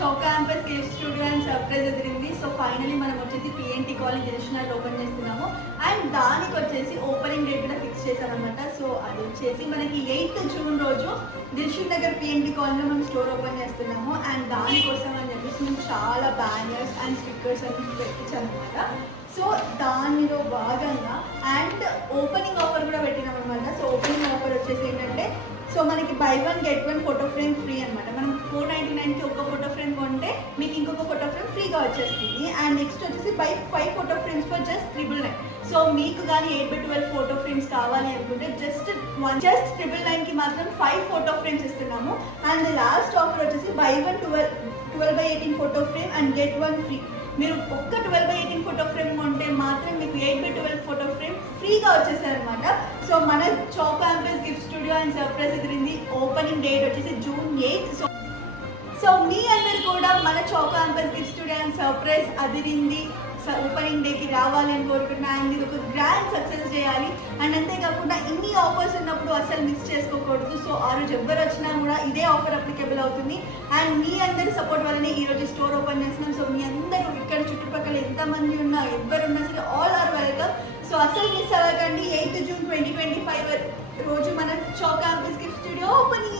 Chou campus gift studio and surprise ఎదిరింది. So finally మనం వచ్చేసి పిఎన్టీ కాలేజ్ దిల్షుక్నగర్ ఓపెన్ చేస్తున్నాము. అండ్ దానికి వచ్చేసి ఓపెనింగ్ డేట్ కూడా ఫిక్స్ చేశామన్నమాట. సో అది వచ్చేసి మనకి 8th జూన్ రోజు దిల్షుక్నగర్ పిఎన్టీ కాలేజ్లో మనం స్టోర్ ఓపెన్ చేస్తున్నాము. అండ్ దానికోసం అని చెప్పేసి మేము చాలా బ్యానర్స్ అండ్ స్టిక్కర్స్ అన్ని పెట్టించామన్నమాట. సో దానిలో భాగంగా అండ్ ఓపెనింగ్ ఆఫర్ కూడా పెట్టినాం అనమాట. సో ఓపెనింగ్ ఆఫర్ వచ్చేసి ఏంటంటే సో మనకి by 1 get 1 photo frame free అనమాట. మనం 499కి ఒక ఫోటో ఫ్రేమ్ కొంటే మీకు ఇంకొక ఫోటో ఫ్రేమ్ ఫ్రీగా వచ్చేస్తుంది. అండ్ నెక్స్ట్ వచ్చేసి by 5 photo frames for just 999. So మీకు కానీ 8x12 ఫోటో ఫ్రేమ్స్ కావాలి అనుకుంటే జస్ట్ 999కి మాత్రం 5 ఫోటో ఫ్రేమ్స్ ఇస్తున్నాము. అండ్ లాస్ట్ ఆఫర్ వచ్చేసి by 1 12x18 photo frame and get 1 free. మీరు ఒక్క 12x18 ఫోటో ఫ్రేమ్ కొంటే మాత్రం మీకు 8x12 ఫోటో ఫ్రేమ్ ఫ్రీగా వచ్చేసారనమాట. సో మన చౌ campus gift studio and surprise ఎదిరింది. ఓపెనింగ్ డేట్ వచ్చేసి June 8th. సో మీ అందరు కూడా మన చౌ campus gift studio and surprise అదిరింది ఓపెనింగ్ డేకి రావాలి అని కోరుకుంటున్నా. అండ్ ఇది ఒక గ్రాండ్ సక్సెస్ చేయాలి. అండ్ అంతేకాకుండా ఇన్ని ఆఫర్స్ ఉన్నప్పుడు అసలు మిస్ చేసుకోకూడదు. సో ఆ రోజు ఎవరు వచ్చినా కూడా ఇదే ఆఫర్ అప్లికేబుల్ అవుతుంది. అండ్ మీ అందరి సపోర్ట్ వల్లనే ఈరోజు స్టోర్ ఓపెన్ చేస్తున్నాం. సో మీ అందరూ ఇక్కడ చుట్టుపక్కల ఎంతమంది ఉన్నా ఎవరున్నా సరే ఆల్ ఆర్ వెల్కమ్. సో అసలు మిస్ అవ్వకండి. 8th June 2025 రోజు మన చౌ క్యాంపస్ గిఫ్ట్ స్టూడియో ఓపెనింగ్.